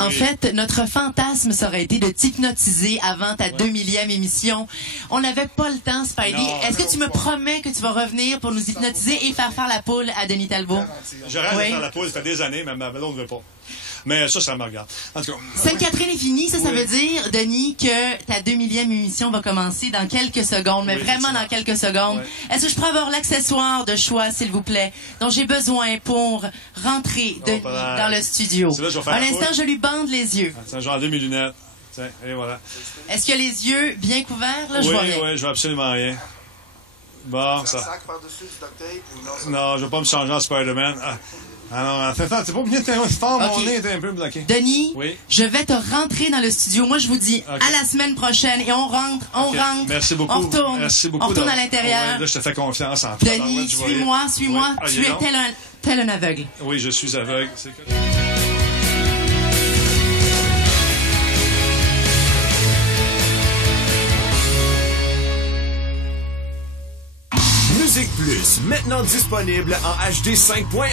En fait, notre fantasme, ça aurait été de t'hypnotiser avant ta 2000e émission. On n'avait pas le temps, Spidey. Est-ce que tu me promets que tu vas revenir pour nous hypnotiser et faire la poule à Denis Talbot? J'arrête de faire la poule, ça fait des années, mais ma blonde ne veut pas. Mais ça me regarde. En tout cas. Sainte-Catherine est finie, ça veut dire, Denis, que ta 2000e émission va commencer dans quelques secondes, mais vraiment dans quelques secondes. Ouais. Est-ce que je peux avoir l'accessoire de choix, s'il vous plaît, dont j'ai besoin pour rentrer dans le studio? Là, je vais faire à l'instant, je lui bande les yeux. Attends, genre 2 mes lunettes. Tiens, et voilà. Est-ce qu'il y a les yeux bien couverts, là? Oui, oui, je vois absolument rien. Bon, ça. Sac par-dessus du duct tape ou non, je vais pas me changer en Spider-Man. Ah non, attends, c'est pas bien fort, mon nez était un peu bloqué. Denis, je vais te rentrer dans le studio. Moi, je vous dis à la semaine prochaine et on rentre. Merci beaucoup. On retourne. Merci beaucoup. On retourne à l'intérieur. Là, je te fais confiance en toi. Denis, suis-moi. Oui. Tu es tel un aveugle. Oui, je suis aveugle. Musique Plus, maintenant disponible en HD 5.1.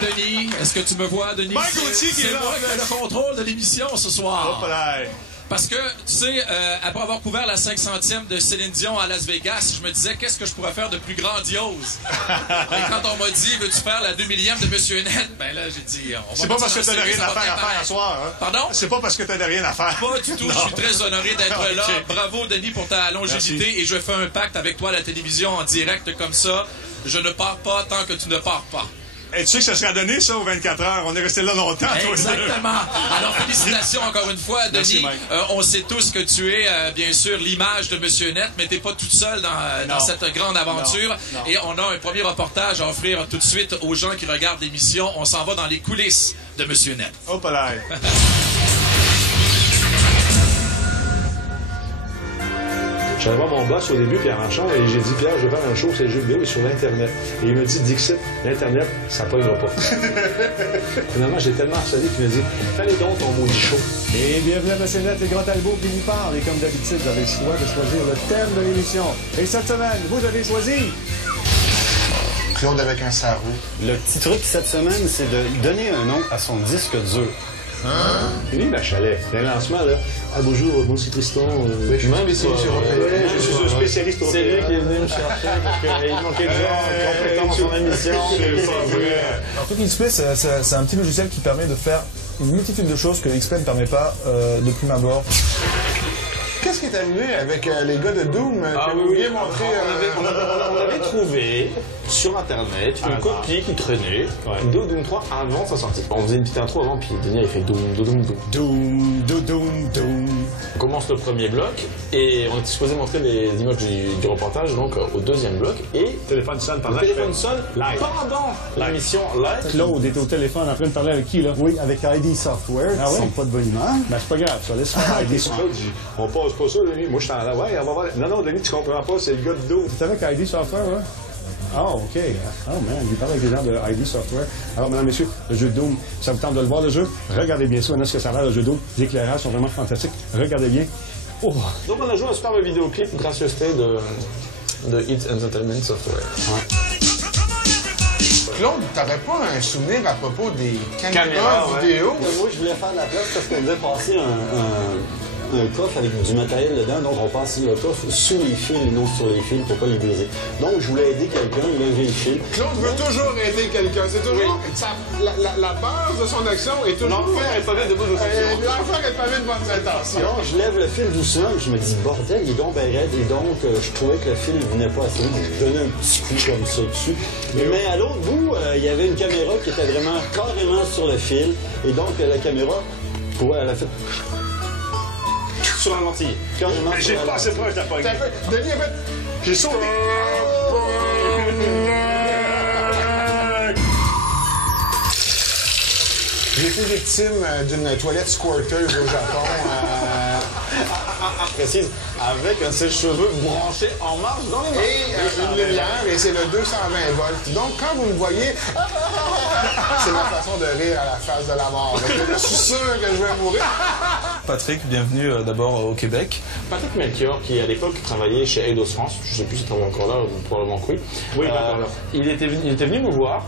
Denis, est-ce que tu me vois, Denis? Mike Gauthier qui est là. C'est moi le contrôle de l'émission ce soir. Hop là. Parce que, tu sais, après avoir couvert la 500e de Céline Dion à Las Vegas, je me disais, qu'est-ce que je pourrais faire de plus grandiose? Et quand on m'a dit, veux-tu faire la 2000e de Monsieur Net? Ben là, j'ai dit, on va. C'est pas parce que t'as rien à faire à soir, hein? Pardon? C'est pas parce que t'as rien à faire. Pas du tout. Je suis très honoré d'être là. Bravo, Denis, pour ta longévité. Merci. Et je fais un pacte avec toi à la télévision en direct comme ça. Je ne pars pas tant que tu ne pars pas. Et tu sais que ça sera donné, ça, aux 24 heures. On est resté là longtemps, Exactement. Alors, félicitations encore une fois, Denis. Merci, on sait tous que tu es, bien sûr, l'image de Monsieur Net, mais t'es pas toute seule dans cette grande aventure. Non. Et on a un premier reportage à offrir tout de suite aux gens qui regardent l'émission. On s'en va dans les coulisses de Monsieur Net. Hop là. J'allais voir mon boss au début, Pierre Manchon, et j'ai dit, Pierre, je vais faire un show, c'est le jeu vidéo et sur l'Internet. Et il me dit, Dixit, l'Internet, ça pognera pas. Finalement, j'ai tellement harcelé qu'il m'a dit, fallait donc ton maudit show. Et bienvenue à Monsieur Net, c'est Grand Talbot qui vous parle. Et comme d'habitude, vous avez le choix de choisir le thème de l'émission. Et cette semaine, vous avez choisi... Claude avec un sarrau. Le petit truc cette semaine, c'est de donner un nom à son disque dur. Oui, ma chalet. C'est un lancement, là. Ah, bonjour, moi c'est Tristan. Je suis spécialiste européen. Je suis un spécialiste européen. C'est lui qui est venu me chercher parce qu'il manquait de gens compétents dans son émission. Alors, Talking Space, c'est un petit logiciel qui permet de faire une multitude de choses que XP ne permet pas de prime abord. Qu'est-ce qui est arrivé avec les gars de Doom que vous vouliez montrer? On avait trouvé sur Internet une copie qui traînait de Doom 3 avant sa sortie. On faisait une petite intro avant, puis Denis il fait Doom. On commence le premier bloc et on était supposé montrer les images du reportage donc au deuxième bloc et Le téléphone sonne pendant l'émission live. Claude était au téléphone en train de parler avec qui, là? Oui, avec ID Software. Ah oui? Ils sont pas de bonne humeur. Ben, c'est pas grave, ça. Laisse faire ID Software. On passe pas ça, Denis. Moi, je suis en là. Ouais, on va voir. Non, Denis, tu comprends pas, c'est le gars de dos. C'est avec ID Software, ouais? Oh, OK. Oh, man, il parle avec des gens de ID Software. Alors, mesdames, messieurs, le jeu Doom, ça vous tente de le voir, le jeu? Regardez bien ça. Maintenant, ce que ça a l'air, le jeu Doom. Les éclairages sont vraiment fantastiques. Regardez bien. Oh. Donc, on a joué un superbe vidéoclip gracieuseté de Hit Entertainment Software. Ouais. Claude, t'aurais pas un souvenir à propos des caméras vidéo? Moi, je voulais faire de la place parce qu'on devait passer un coffre avec du matériel dedans, donc on passe le coffre sous les fils et non sur les fils pour pas les briser. Donc je voulais aider quelqu'un, il a levé le fil. Claude veut toujours aider quelqu'un. C'est toujours la base de son action est toujours. L'enfer est pavé de bonnes intentions. L'enfer est pavé de bonnes intentions. Alors, je lève le fil doucement, je me dis bordel, il est donc ben raide, et donc je trouvais que le fil ne venait pas assez vite. Je donnais un petit coup comme ça dessus. Mais à l'autre bout, il y avait une caméra qui était vraiment carrément sur le fil, et donc la caméra, elle a fait sur la lentille. Carrément. J'ai pas assez proche de la poignée. Denis a fait. J'ai sauté. J'ai été victime d'une toilette squirteuse au Japon. Précise, avec un sèche-cheveux branché en marche dans les mains. Et une lumière, et c'est le 220 volts. Donc, quand vous me voyez, c'est ma façon de rire à la face de la mort. Donc, je suis sûr que je vais mourir. Patrick, bienvenue d'abord au Québec. Patrick Melchior, qui à l'époque travaillait chez Eidos France, je ne sais plus si tu es encore là, ou probablement que oui. Oui, encore là. Il était venu nous voir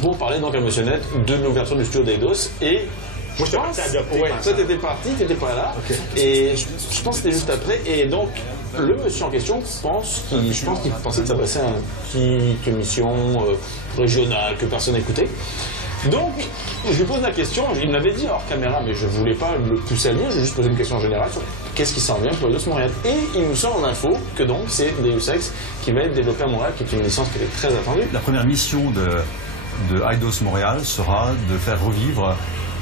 pour parler donc à Monsieur Net de l'ouverture du studio d'Eidos et moi, je pense adopté. Ouais, toi, t'étais parti, t'étais pas là. Okay. Et je pense que c'était juste après. Et donc, le monsieur en question je pense qu'il pensait que ça passait à une petite émission régionale que personne n'écoutait. Donc, je lui pose la question, il m'avait dit hors caméra, mais je voulais pas le pousser à dire, j'ai juste posé une question générale sur qu'est-ce qui s'en vient pour Eidos Montréal. Et il nous sort en info que donc c'est Deus Ex qui va être développé à Montréal, qui est une licence qui est très attendue. La première mission de Eidos Montréal sera de faire revivre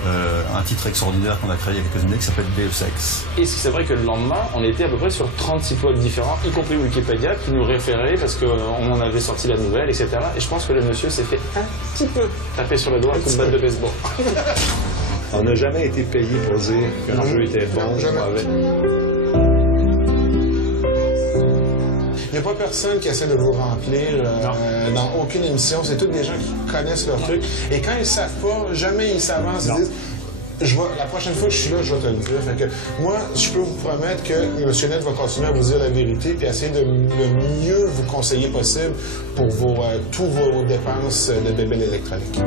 un titre extraordinaire qu'on a créé il y a quelques années qui s'appelle Deus Ex. Et c'est vrai que le lendemain, on était à peu près sur 30 sites web différents, y compris Wikipédia, qui nous référait parce qu'on en avait sorti la nouvelle, etc. Et je pense que le monsieur s'est fait un petit peu taper sur le doigt avec une batte de baseball. On n'a jamais été payé pour dire qu'un jeu était bon ou mauvais. Il n'y a pas personne qui essaie de vous remplir dans aucune émission. C'est tous des gens qui connaissent leur truc. Et quand ils ne savent pas, jamais ils s'avancent. Ils disent, la prochaine fois que je suis là, je vais te le dire. Fait que moi, je peux vous promettre que M. Net va continuer à vous dire la vérité et essayer de le mieux vous conseiller possible pour tous vos dépenses de bébés électroniques.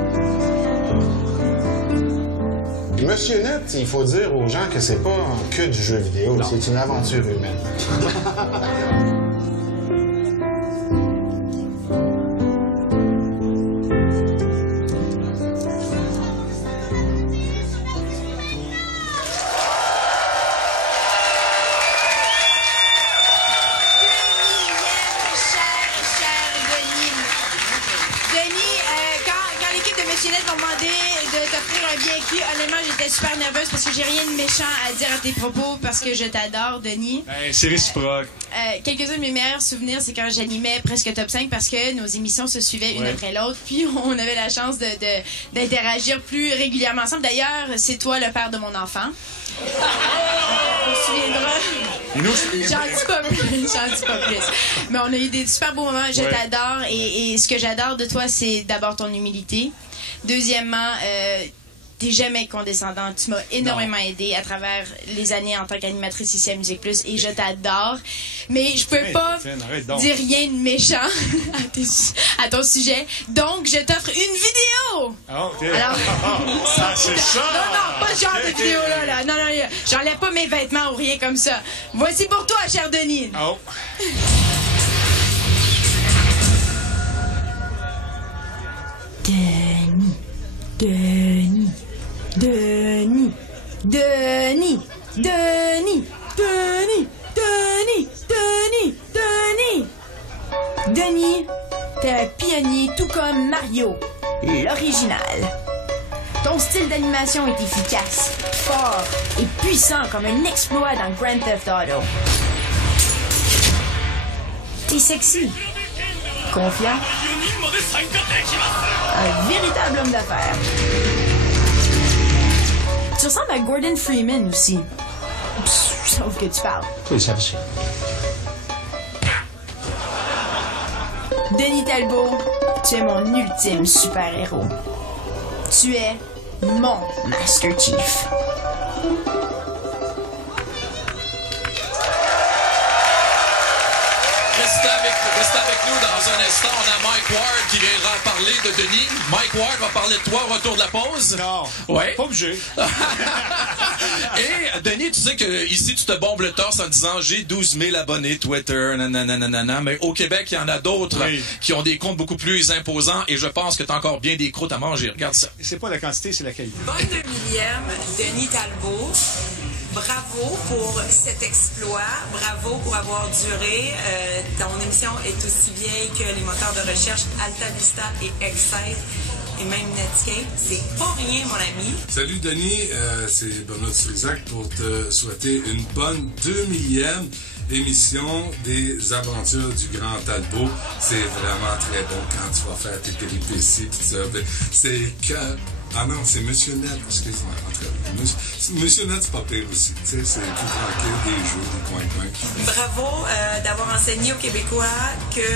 Monsieur Net, il faut dire aux gens que c'est pas que du jeu vidéo, c'est une aventure humaine. Super nerveuse parce que j'ai rien de méchant à dire à tes propos parce que je t'adore, Denis. C'est réciproque. Quelques-uns de mes meilleurs souvenirs, c'est quand j'animais presque Top 5 parce que nos émissions se suivaient une après l'autre. Puis on avait la chance d'interagir plus régulièrement ensemble. D'ailleurs, c'est toi le père de mon enfant. On se souviendra. J'en dis pas plus. Mais on a eu des super beaux moments. Je t'adore et ce que j'adore de toi, c'est d'abord ton humilité. Deuxièmement, t'es jamais condescendante. Tu m'as énormément aidé à travers les années en tant qu'animatrice ici à Musique Plus et je t'adore. Mais je peux pas dire rien de méchant à ton sujet. Donc, je t'offre une vidéo! Alors, c'est ça! Non, pas ce genre de vidéo là. Non, j'enlève pas mes vêtements ou rien comme ça. Voici pour toi, cher Denis. Denis, t'es un pionnier tout comme Mario, l'original. Ton style d'animation est efficace, fort et puissant comme un exploit dans Grand Theft Auto. T'es sexy, confiant, un véritable homme d'affaires. Tu ressembles à Gordon Freeman aussi. Sauf que tu parles. Please have a seat. Denis Talbot, tu es mon ultime super-héros. Tu es mon Master Chief. Restez avec Reste avec nous dans un instant. On a Mike Ward qui viendra parler de Denis. Mike Ward va parler de toi au retour de la pause. Non. Ouais. Pas obligé. Et Denis, tu sais que ici tu te bombes le torse en disant j'ai 12 000 abonnés Twitter, nanana, mais au Québec, il y en a d'autres qui ont des comptes beaucoup plus imposants et je pense que tu as encore bien des croûtes à manger. Regarde ça. C'est pas la quantité, c'est la qualité. 22 millième, Denis Talbot. Bravo pour cet exploit. Bravo pour avoir duré. Ton émission est aussi vieille que les moteurs de recherche Alta Vista et Excite et même Netscape. C'est pas rien, mon ami. Salut, Denis. C'est Bernard Frisac pour te souhaiter une bonne 2 millième émission des aventures du Grand Talbot. C'est vraiment très bon quand tu vas faire tes péripéties. C'est que... Ah non, c'est Monsieur Net, excuse-moi. En tout cas, Monsieur Net, c'est pas pire aussi. Tu sais, c'est tout tranquille, des jeux, des coins-coins. Bravo d'avoir enseigné aux Québécois que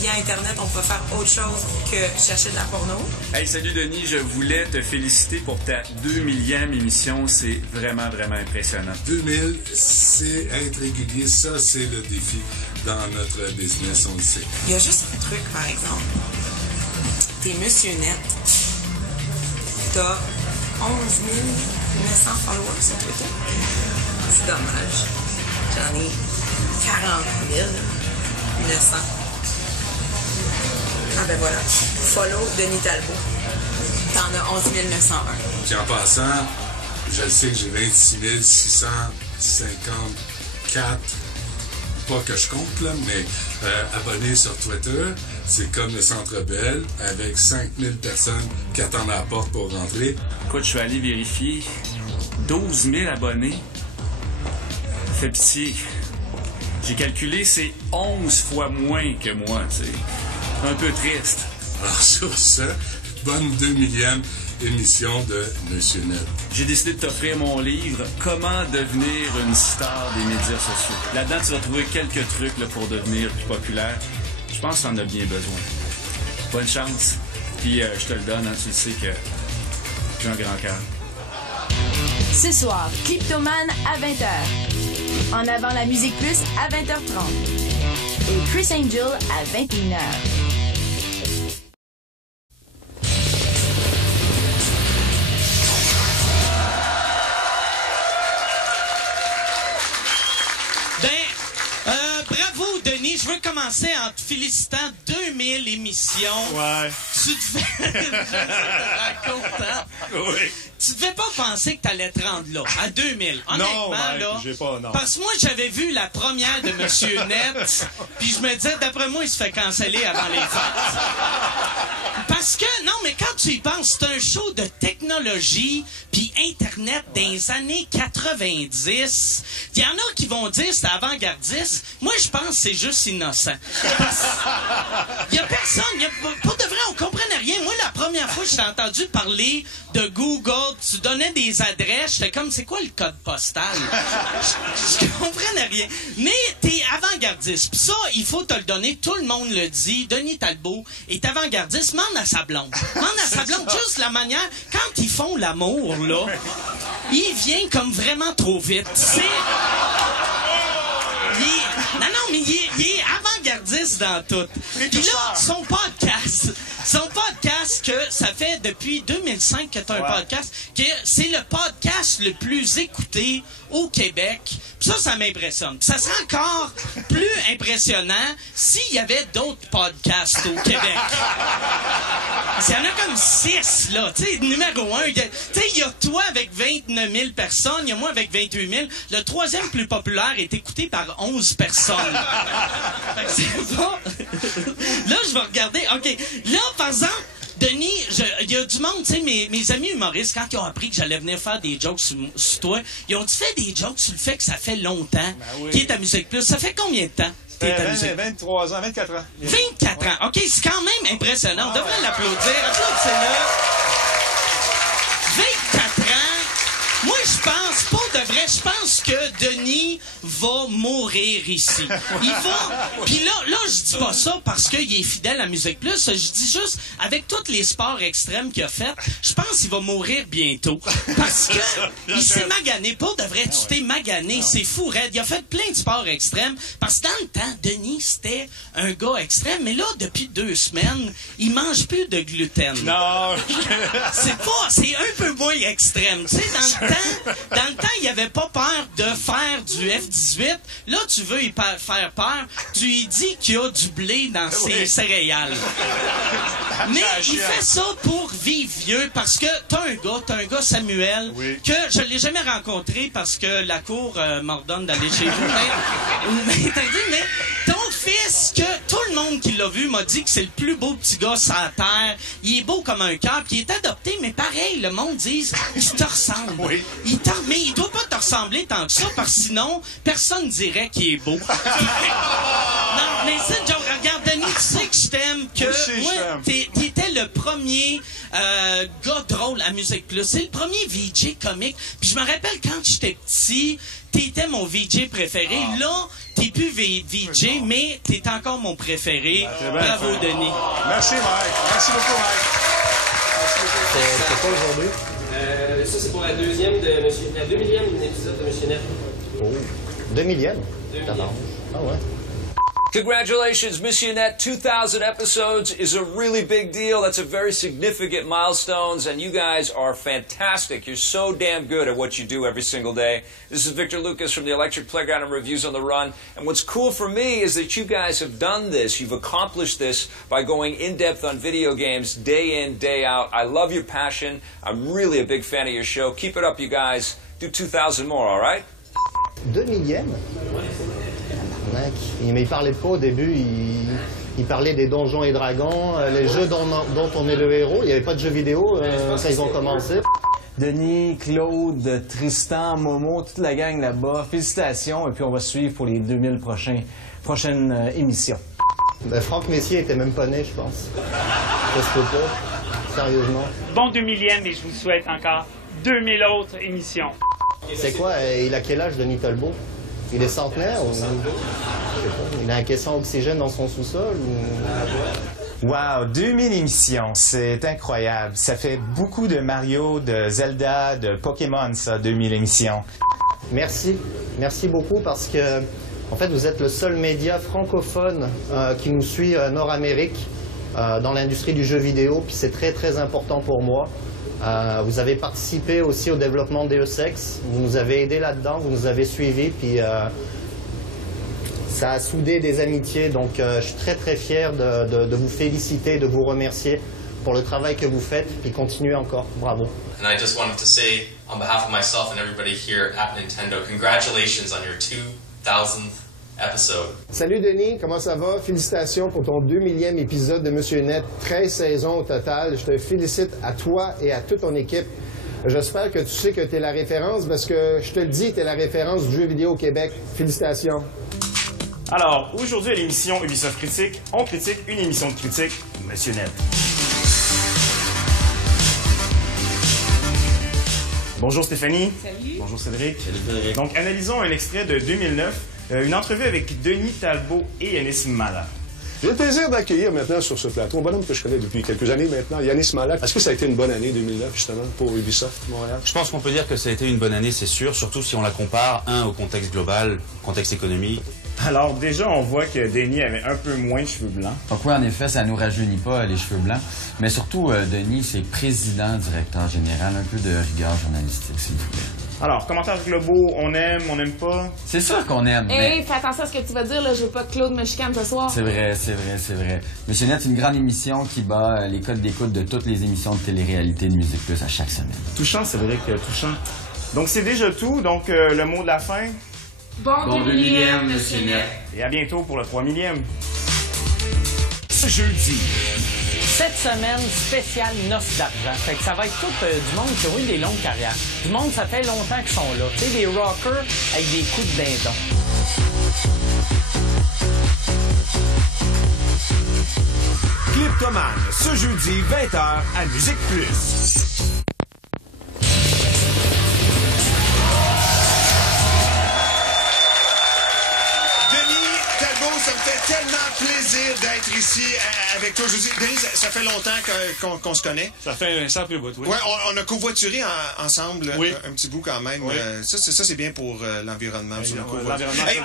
via Internet, on peut faire autre chose que chercher de la porno. Hey, salut Denis, je voulais te féliciter pour ta 2 millième émission. C'est vraiment, vraiment impressionnant. 2000, c'est être régulier. Ça, c'est le défi dans notre business, on le sait. Il y a juste un truc, par exemple. T'es Monsieur Net. T'as 11 900 followers sur Twitter. C'est dommage. J'en ai 40 900. Ah ben voilà. Follow Denis Talbot. T'en as 11 901. Puis en passant, je sais que j'ai 26 654, pas que je compte là, mais abonnés sur Twitter. C'est comme le Centre Bell, avec 5000 personnes qui attendent à la porte pour rentrer. Écoute, je suis allé vérifier. 12 000 abonnés. Ça fait pitié. J'ai calculé, c'est 11 fois moins que moi, tu sais. Un peu triste. Alors sur ce, bonne 2 millième émission de Monsieur Net. J'ai décidé de t'offrir mon livre « Comment devenir une star des médias sociaux ». Là-dedans, tu vas trouver quelques trucs là, pour devenir plus populaire. Je pense que t'en as bien besoin. Bonne chance. Puis je te le donne, hein, tu le sais que j'ai un grand cœur. Ce soir, Cliptoman à 20h. En avant la musique plus à 20h30. Et Chris Angel à 21h. Je veux commencer en te félicitant 2000 émissions. Ouais. Tu te fais... Je content. Oui. Tu devais pas penser que t'allais te rendre là, à 2000. Honnêtement, non, ben, là. J'ai pas, non. Parce que moi, j'avais vu la première de Monsieur Net, puis je me disais, d'après moi, il se fait canceller avant les fêtes. Parce que, non, mais quand tu y penses, c'est un show de technologie, puis Internet des années 90. Il y en a qui vont dire c'est avant-gardiste. Moi, je pense que c'est juste innocent. Il y a personne, pour de vrai, on comprenait rien. Moi, la première fois que j'ai entendu parler de Google, tu donnais des adresses, j'étais comme, c'est quoi le code postal? Je comprenais rien. Mais t'es avant-gardiste. Puis ça, il faut te le donner. Tout le monde le dit. Denis Talbot est avant-gardiste. Mande à sa blonde. Mande à sa blonde juste la manière. Quand ils font l'amour, là, il vient comme vraiment trop vite. Non, mais il est avant-gardiste dans tout. Puis là, son podcast, que ça fait depuis 2005 que t'as un podcast, que c'est le podcast le plus écouté au Québec. Puis ça m'impressionne. Puis ça serait encore plus impressionnant s'il y avait d'autres podcasts au Québec. Il y en a comme 6, là. Tu sais, numéro 1. Tu sais, il y a toi avec 29 000 personnes, il y a moi avec 28 000. Le troisième plus populaire est écouté par 11 personnes. Fait que c'est pas... Là, je vais regarder. OK. Là, par exemple, Denis, il y a du monde, tu sais, mes amis humoristes, quand ils ont appris que j'allais venir faire des jokes sur toi, ils ont fait des jokes sur le fait que ça fait longtemps qu'il est à Musique Plus. Ça fait combien de temps? 23 ans, 24 ans. 24 ans. OK, c'est quand même impressionnant. On devrait l'applaudir. Applaudissez-le. 24 ans. Moi, je pense, pas de vrai, je pense que Denis va mourir ici. Il va... Puis là, je dis pas ça parce qu'il est fidèle à Musique Plus. Je dis juste, avec tous les sports extrêmes qu'il a fait, je pense qu'il va mourir bientôt. Parce que il s'est magané. Pas de vrai, tu t'es magané. C'est fou, raide. Il a fait plein de sports extrêmes. Parce que dans le temps, Denis, c'était un gars extrême. Mais là, depuis 2 semaines, il mange plus de gluten. Non! C'est un peu moins extrême. Tu sais, dans le temps, il avait pas peur de faire du F-18. Là, tu veux y faire peur. Tu lui dis qu'il y a du blé dans ses céréales. Mais il fait ça pour vivre vieux parce que t'as un gars, Samuel, que je l'ai jamais rencontré parce que la cour m'ordonne d'aller chez vous. Mais ton fils, que tout le monde qui l'a vu m'a dit que c'est le plus beau petit gars sur la terre. Il est beau comme un cœur, puis il est adopté, mais pareil, le monde dit qu'il te ressemble. Oui. Mais il doit pas te ressembler tant que ça, parce que sinon, personne dirait qu'il est beau. Non, mais c'est une joke. Regarde, Denis, tu sais que je t'aime, que t'étais le premier gars drôle à Musique Plus. C'est le premier VJ comique. Puis je me rappelle quand j'étais petit, t'étais mon VJ préféré. Là, t'es plus VJ, mais t'es encore mon préféré. Bravo, Denis. Merci, Mike. Merci beaucoup, Mike. C'est quoi aujourd'hui? Ça, c'est pour la 2 millième épisode de Monsieur Net. Oh, 2 millième? Ah ouais. Congratulations, Missionette. 2,000 episodes is a really big deal. That's a very significant milestone, and you guys are fantastic. You're so damn good at what you do every single day. This is Victor Lucas from the Electric Playground and Reviews on the Run. And what's cool for me is that you guys have done this. You've accomplished this by going in-depth on video games day in, day out. I love your passion. I'm really a big fan of your show. Keep it up, you guys. Do 2,000 more, all right? 2 millième? Mais il parlait pas au début, il parlait des Donjons et Dragons, les jeux dont on est le héros. Il n'y avait pas de jeux vidéo quand ils ont commencé. Denis, Claude, Tristan, Momo, toute la gang là-bas, félicitations. Et puis on va suivre pour les 2000 prochaines émissions. Ben, Franck Messier était même pas né, je pense. Ça se peut pas, sérieusement. Bon 2 millième et je vous souhaite encore 2000 autres émissions. C'est quoi, il a quel âge, Denis Talbot? Il est centenaire ou... Je sais pas. Il a un caisson oxygène dans son sous-sol ou... Wow, 2000 émissions, c'est incroyable. Ça fait beaucoup de Mario, de Zelda, de Pokémon, ça, 2000 émissions. Merci. Merci beaucoup parce que, en fait, vous êtes le seul média francophone qui nous suit Nord-Amérique dans l'industrie du jeu vidéo, puis c'est très, très important pour moi. Vous avez participé aussi au développement de Deus Ex. Vous nous avez aidés là-dedans, vous nous avez suivis, puis ça a soudé des amitiés. Donc, je suis très, très fier de vous féliciter, de vous remercier pour le travail que vous faites, puis continuez encore. Bravo. And I just wanted to say, on behalf of myself and everybody here at Nintendo, congratulations on your 2000th episode. Salut Denis, comment ça va? Félicitations pour ton 2 millième épisode de Monsieur Net. 13 saisons au total. Je te félicite à toi et à toute ton équipe. J'espère que tu sais que tu es la référence parce que je te le dis, tu es la référence du jeu vidéo au Québec. Félicitations. Alors, aujourd'hui à l'émission Ubisoft Critique, on critique une émission de critique, Monsieur Net. Bonjour Stéphanie. Salut. Bonjour Cédric. Salut Cédric. Donc, analysons un extrait de 2009, une entrevue avec Denis Talbot et Yannis Malak. J'ai le plaisir d'accueillir maintenant sur ce plateau un bonhomme que je connais depuis quelques années maintenant, Yannis Malak. Est-ce que ça a été une bonne année 2009, justement, pour Ubisoft Montréal? Je pense qu'on peut dire que ça a été une bonne année, c'est sûr, surtout si on la compare, au contexte global, contexte économique. Alors, déjà, on voit que Denis avait un peu moins de cheveux blancs. Donc oui, en effet, ça nous rajeunit pas, les cheveux blancs. Mais surtout, Denis, c'est président, directeur général, un peu de rigueur journalistique, s'il vous plaît. Alors, commentaires globaux, on n'aime pas? C'est sûr qu'on aime, Hey, fais attention à ce que tu vas dire, là. Je veux pas que Claude me chicane ce soir. C'est vrai. Monsieur Net, une grande émission qui bat les codes d'écoute de toutes les émissions de télé-réalité de Musique Plus à chaque semaine. Touchant, Cédric, touchant. Donc, c'est déjà tout. Donc, le mot de la fin. Bon 2 millième, Monsieur Net. Et à bientôt pour le 3 millième. Ce jeudi. Cette semaine, spéciale noce d'argent. Fait que ça va être tout du monde qui a eu des longues carrières. Du monde, ça fait longtemps qu'ils sont là. Tu sais, des rockers avec des coups de dindon. Cliptoman, ce jeudi, 20h à Musique Plus. ici avec toi aujourd'hui. Denis, ça fait longtemps qu'on se connaît. Ça fait un simple bout, oui. Ouais, on a covoituré ensemble un petit bout quand même. Oui. Ça, c'est bien pour l'environnement. L'environnement.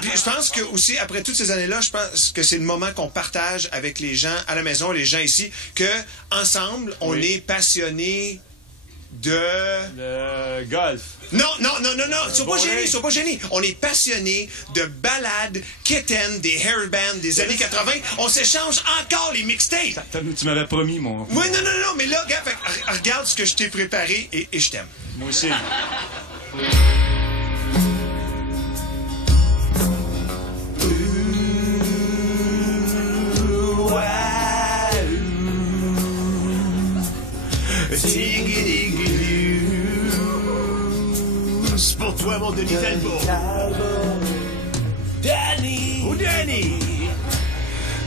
Puis je pense que aussi, après toutes ces années-là, je pense que c'est le moment qu'on partage avec les gens à la maison, les gens ici, que ensemble, on est passionnés de golf. Non, sois pas gênés. On est passionnés de ballades quétaines, des hair bands des années 80. On s'échange encore les mixtapes. Tu m'avais promis, mon... Oui, non, mais là, regarde ce que je t'ai préparé et je t'aime. Moi aussi. C'est pour toi, mon Denis Talbot. Danny,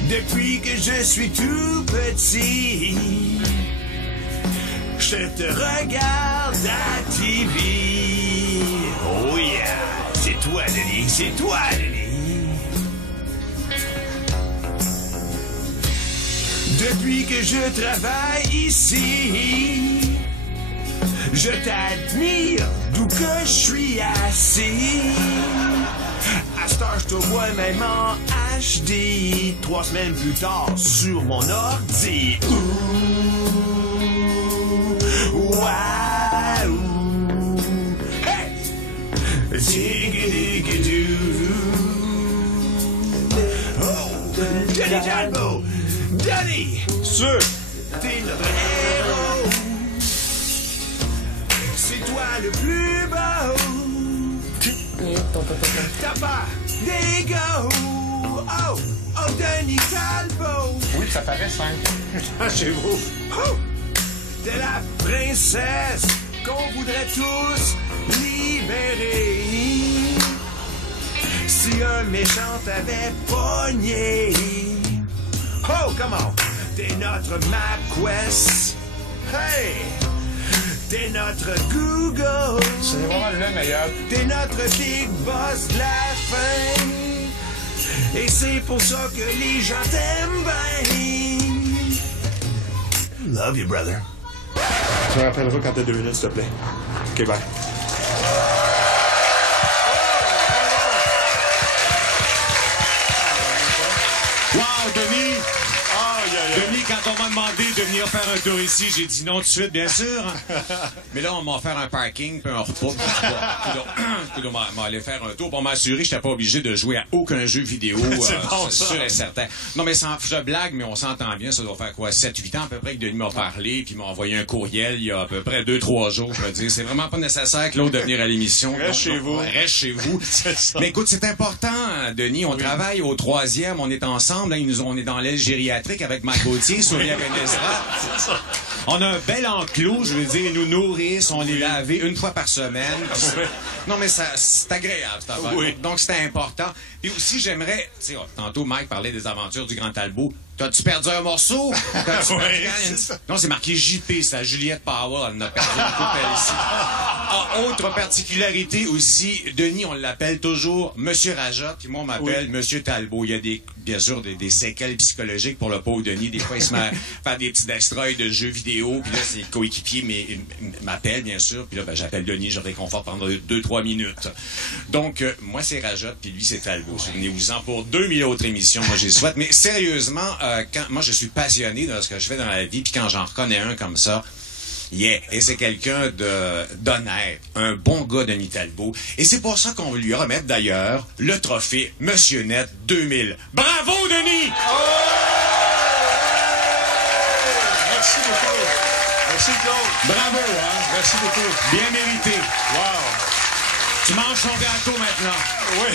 depuis que je suis tout petit, je te regarde à TV. Oh yeah, c'est toi, Denis. Depuis que je travaille ici, je t'admire d'où que je suis assis. À cette heure, je te vois même en HD. 3 semaines plus tard, sur mon ordi. Waouh! Hey! Diggy-diggy-doo. Oh! Denis Talbot! Denis! Sûr! T'es notre héros! C'est toi le plus beau! T'as pas d'ego! Oh! Oh, Denis Talbot! Oui, ça paraît simple. Chez vous. Oh! T'es la princesse qu'on voudrait tous libérer. Si un méchant t'avait pogné. Oh, comment? T'es notre MapQuest. Hey! T'es notre Google. C'est vraiment le meilleur. T'es notre big boss de la fin. Et c'est pour ça que les gens t'aiment bien. Love you, brother. Tu me rappelleras quand t'as 2 minutes, s'il te plaît. OK, bye. Wow, Denis! Denis, quand on m'a demandé de venir faire un tour ici, j'ai dit non tout de suite, bien sûr. Mais là, on m'a offert un parking puis un repas. On m'a allé faire un tour pour m'assurer que je n'étais pas obligé de jouer à aucun jeu vidéo. C'est bon, ça. Sûr et certain. Non, mais je blague, mais on s'entend bien. Ça doit faire quoi, 7-8 ans à peu près que Denis m'a parlé puis m'a envoyé un courriel il y a à peu près 2-3 jours. Je me dis, c'est vraiment pas nécessaire, Claude, de venir à l'émission. Reste chez vous. Reste chez vous. C'est ça. Mais écoute, c'est important, Denis. On travaille au 3e. On est ensemble. Là, on est dans l'aile gériatrique avec Marc Gauthier, Sonia Benesra. On a un bel enclos, je veux dire, ils nous nourrissent, on les lave une fois par semaine. Non, mais c'est agréable, cette affaire. Oui. Donc, c'était important. Puis aussi, j'aimerais... Tu sais, tantôt, Mike parlait des aventures du Grand Talbot. T'as-tu perdu un morceau? Non, c'est marqué JP, c'est la Juliette Powell. Elle en a perdu une couple ici. Autre particularité aussi, Denis, on l'appelle toujours Monsieur Rajot, puis moi, on m'appelle Monsieur Talbot. Il y a bien sûr des séquelles psychologiques pour le pauvre Denis. Des fois, il se met à faire des petits destroys de jeux vidéo, puis là, ses coéquipiers m'appellent, bien sûr, puis là, j'appelle Denis, je réconforte pendant 2-3 minutes. Donc, moi, c'est Rajot, puis lui, c'est Talbot. Souvenez-vous-en pour 2000 autres émissions, moi, j'y souhaite. Mais sérieusement, moi, je suis passionné de ce que je fais dans la vie, puis quand j'en reconnais un comme ça, et c'est quelqu'un d'honnête, un bon gars, Denis Talbot. Et c'est pour ça qu'on veut lui remettre d'ailleurs le trophée Monsieur Net 2000. Bravo, Denis! Merci beaucoup. Merci, Claude. Bravo, hein? Merci beaucoup. Bien mérité. Wow. Tu manges ton gâteau maintenant. Oui.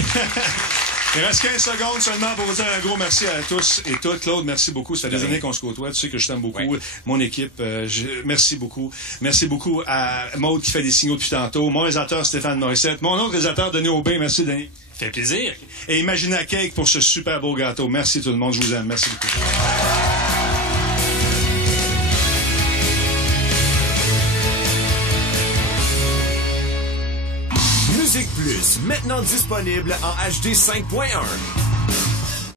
Il reste 15 secondes seulement pour vous dire un gros merci à tous et toutes. Claude, merci beaucoup. Ça fait des années qu'on se côtoie. Tu sais que je t'aime beaucoup. Ouais. Mon équipe, merci beaucoup. Merci beaucoup à Maude qui fait des signaux depuis tantôt. Mon réalisateur Stéphane Morissette. Mon autre réalisateur Denis Aubin. Merci, Denis. Ça fait plaisir. Et Imagina Cake pour ce super beau gâteau. Merci tout le monde. Je vous aime. Merci beaucoup. Musique Plus, maintenant disponible en HD 5.1.